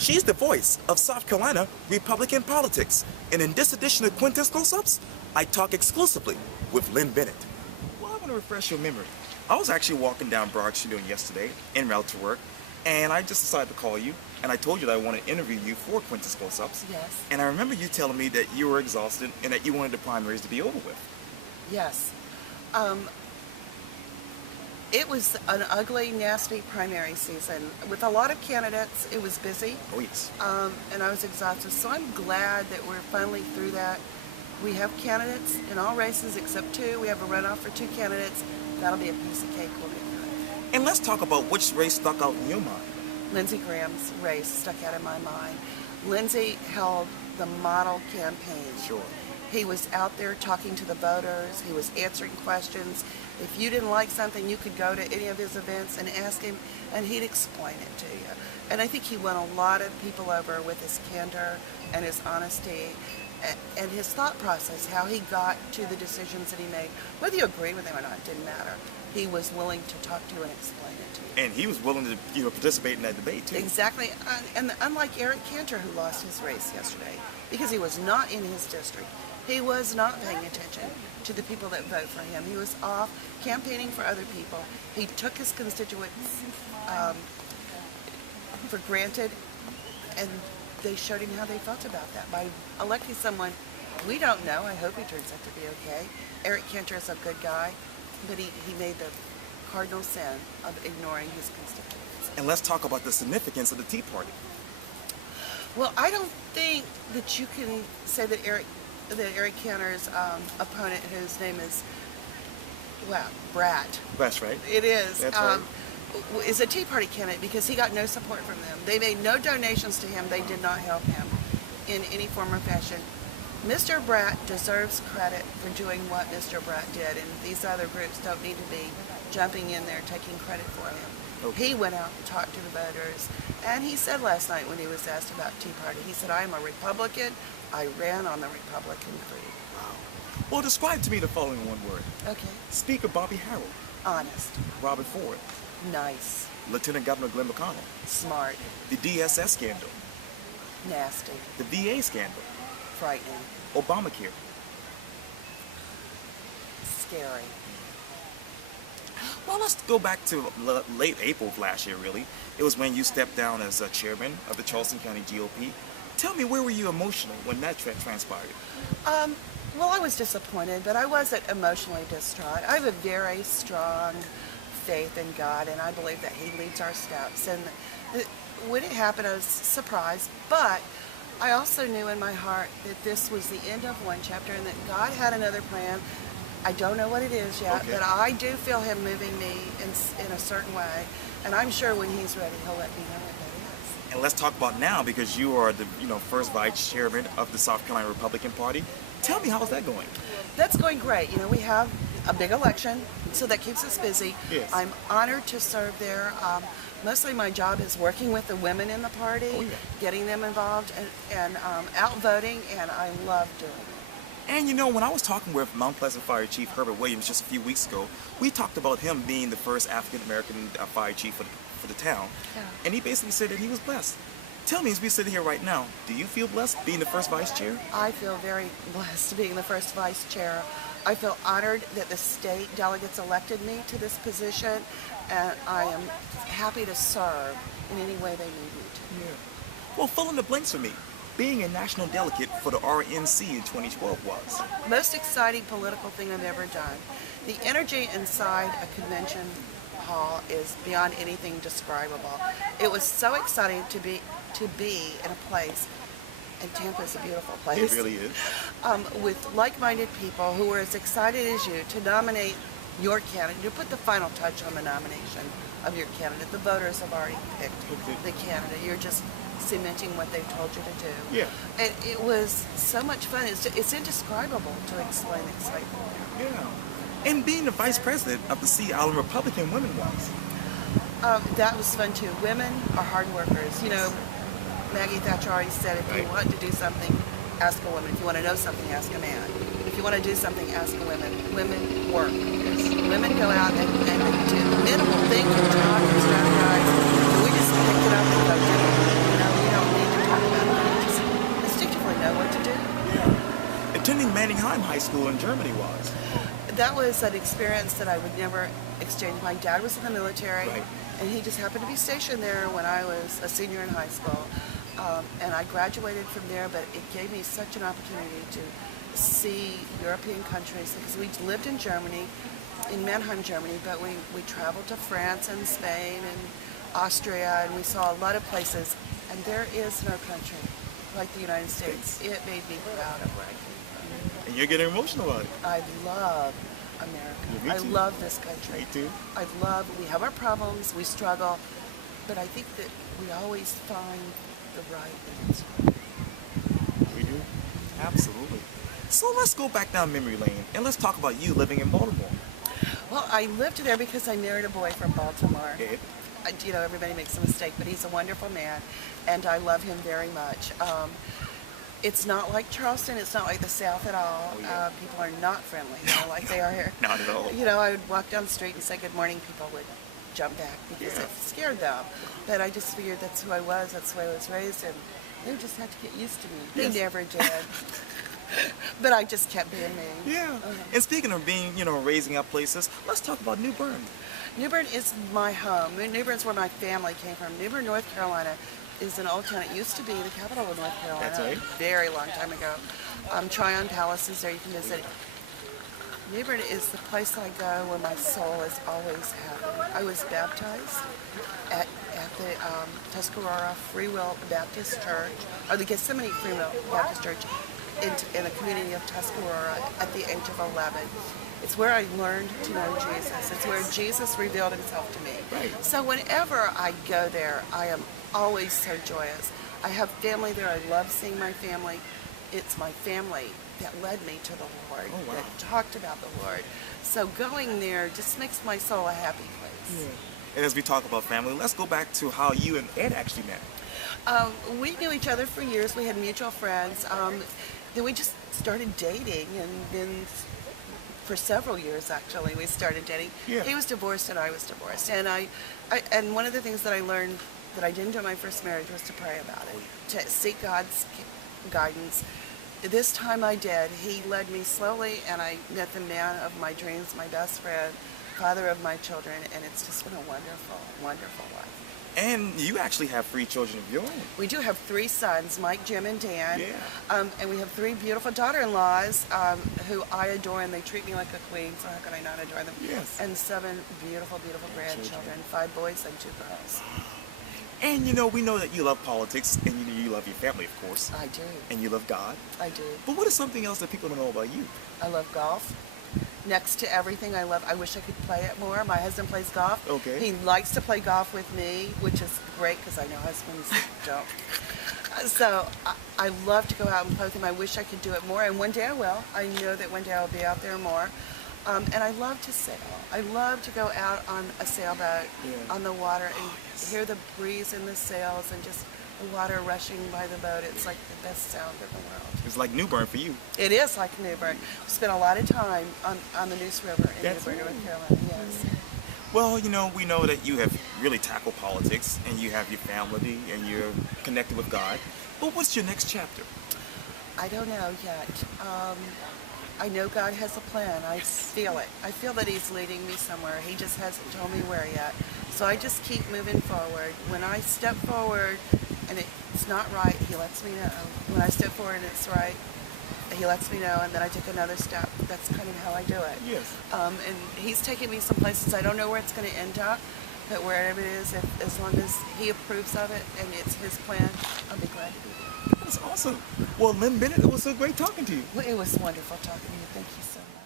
She's the voice of South Carolina Republican politics. And in this edition of Quintin's Close-Ups, I talk exclusively with Lin Bennett. Well, I want to refresh your memory. I was actually walking down Broad Street yesterday, en route to work, and I just decided to call you, and I told you that I want to interview you for Quintin's Close-Ups. Yes. And I remember you telling me that you were exhausted and that you wanted the primaries to be over with. Yes. It was an ugly, nasty primary season. With a lot of candidates, it was busy. Oh, yes. And I was exhausted. So I'm glad that we're finally through that. We have candidates in all races except two. We have a runoff for two candidates. That'll be a piece of cake. We'll get through it. And let's talk about which race stuck out in your mind. Lindsey Graham's race stuck out in my mind. Lindsey held the model campaign. Sure. He was out there talking to the voters. He was answering questions. If you didn't like something, you could go to any of his events and ask him, and he'd explain it to you. And I think he won a lot of people over with his candor and his honesty and his thought process, how he got to the decisions that he made. Whether you agreed with him or not, it didn't matter. He was willing to talk to you and explain it to you. And he was willing to participate in that debate, too. Exactly. And unlike Eric Cantor, who lost his race yesterday, because he was not in his district, he was not paying attention to the people that vote for him. He was off campaigning for other people. He took his constituents for granted, and they showed him how they felt about that by electing someone we don't know. I hope he turns out to be okay. Eric Cantor is a good guy, but he made the cardinal sin of ignoring his constituents. And let's talk about the significance of the Tea Party. Well, I don't think that you can say that Eric Cantor's opponent, whose name is, Brat. That's right. It is. That's right. Is a Tea Party candidate because he got no support from them. They made no donations to him. They did not help him in any form or fashion. Mr. Brat deserves credit for doing what Mr. Brat did, and these other groups don't need to be jumping in there taking credit for him. Okay. He went out and talked to the voters, and he said last night when he was asked about Tea Party, he said, "I am a Republican. I ran on the Republican creed." Wow. Well, describe to me the following one word. Okay. Speaker Bobby Harrell. Honest. Robert Ford. Nice. Lieutenant Governor Glenn McConnell. Smart. The DSS scandal. Nasty. The VA scandal. Frightening. Obamacare. Scary. Well, let's go back to late April of last year, really. It was when you stepped down as chairman of the Charleston County GOP. Tell me, where were you emotional when that transpired? Well, I was disappointed, but I wasn't emotionally distraught. I have a very strong faith in God, and I believe that He leads our steps. And when it happened, I was surprised, but I also knew in my heart that this was the end of one chapter and that God had another plan. I don't know what it is yet, okay, but I do feel Him moving me in a certain way, and I'm sure when He's ready, He'll let me know what that is. And let's talk about now, because you are the first vice chairman of the South Carolina Republican Party. Tell me, how's that going? That's going great. We have a big election, so that keeps us busy. Yes. I'm honored to serve there. Mostly my job is working with the women in the party, getting them involved, and outvoting, and I love doing it. And when I was talking with Mount Pleasant Fire Chief Herbert Williams just a few weeks ago, we talked about him being the first African American fire chief for the town. Yeah. And he basically said that he was blessed. Tell me, as we sit here right now, do you feel blessed being the first vice chair? I feel very blessed being the first vice chair. I feel honored that the state delegates elected me to this position, and I am happy to serve in any way they need me to. Yeah. Well, fill in the blanks for me. Being a national delegate for the RNC in 2012 was? Most exciting political thing I've ever done. The energy inside a convention hall is beyond anything describable. It was so exciting to be in a place, and Tampa is a beautiful place. It really is. With like-minded people who were as excited as you to nominate your candidate, to put the final touch on the nomination of your candidate. The voters have already picked the candidate. You're just cementing what they've told you to do. Yeah. And it was so much fun. It's indescribable to explain excitement. Yeah. And being the vice president of the Sea Island Republican Women was? That was fun too. Women are hard workers. Maggie Thatcher always said, if you want to do something, ask a woman. If you want to know something, ask a man. If you want to do something, ask a woman. Women work. Women go out and do minimal things and talk and strategize. We just pick it up and go do it. We don't Manningheim High School in Germany was? That was an experience that I would never exchange. My dad was in the military, Right. and he just happened to be stationed there when I was a senior in high school. And I graduated from there, but it gave me such an opportunity to see European countries, because we lived in Germany, in Mannheim, Germany, but we traveled to France and Spain and Austria, and we saw a lot of places, and there is no country like the United States. It made me proud of where I came from. And you're getting emotional about it. I love America. Yeah, me I too. love this country. Me too. We have our problems, we struggle, but I think that we always find the right answer. We do. Absolutely. So let's go back down memory lane and let's talk about you living in Baltimore. Well, I lived there because I married a boy from Baltimore. Ed? You know, everybody makes a mistake, but he's a wonderful man, and I love him very much. It's not like Charleston. It's not like the South at all. Oh, yeah. People are not friendly, you know, like they are here. Not at all. You know, I would walk down the street and say good morning. People would jump back because Yeah. it scared them. But I just figured that's who I was. That's the way I was raised, and they just had to get used to me. They Yes. never did. But I just kept being me. Yeah. And speaking of being, raising up places, let's talk about New Bern. New Bern is my home. New Bern's where my family came from. New Bern, North Carolina is an old town. It used to be the capital of North Carolina. That's right. A very long time ago. Tryon Palace is there. You can visit. New Bern is the place I go where my soul is always happy. I was baptized at the Tuscarora Free Will Baptist Church, or the Gethsemane Free Will Baptist Church in the community of Tuscarora at the age of 11. It's where I learned to know Jesus. It's where Jesus revealed himself to me. Right. So whenever I go there, I am always so joyous. I have family there. I love seeing my family. It's my family that led me to the Lord, Oh, wow. that talked about the Lord. So going there just makes my soul a happy place. And as we talk about family, let's go back to how you and Ed actually met. We knew each other for years. We had mutual friends. Then we just started dating, and then for several years actually we started dating. Yeah. He was divorced and I was divorced, and and one of the things that I learned that I didn't do in my first marriage was to pray about it, to seek God's guidance. This time I did. He led me slowly, and I met the man of my dreams, my best friend, father of my children, and it's just been a wonderful, wonderful life. And you actually have 3 children of your own. We do have 3 sons, Mike, Jim, and Dan. Yeah. And we have 3 beautiful daughter-in-laws who I adore, and they treat me like a queen, so how can I not adore them? Yes. And 7 beautiful, beautiful grandchildren, 5 boys and 2 girls. And we know that you love politics, and you love your family, of course. I do. And you love God. I do. But what is something else that people don't know about you? I love golf. Next to everything I love, I wish I could play it more. My husband plays golf. Okay. He likes to play golf with me, which is great because I know husbands don't. So I love to go out and play with him. I wish I could do it more, and one day I will. I know that one day I'll be out there more. And I love to sail. I love to go out on a sailboat on the water and hear the breeze in the sails and just the water rushing by the boat. It's like the best sound in the world. It's like New Bern for you. It is like New Bern. We spent a lot of time on the Neuse River in That's New Bern, right. North Carolina. Yes. Well, we know that you have really tackled politics, and you have your family, and you're connected with God. But what's your next chapter? I don't know yet. I know God has a plan. I feel it. I feel that He's leading me somewhere. He just hasn't told me where yet. So I just keep moving forward. When I step forward and it's not right, He lets me know. When I step forward and it's right, He lets me know, and then I take another step. That's kind of how I do it. Yes. And He's taking me some places. I don't know where it's going to end up, but wherever it is, as long as He approves of it and it's His plan, I'll be glad to be there. That's awesome. Well, Lin Bennett, it was so great talking to you. Well, it was wonderful talking to you. Thank you so much.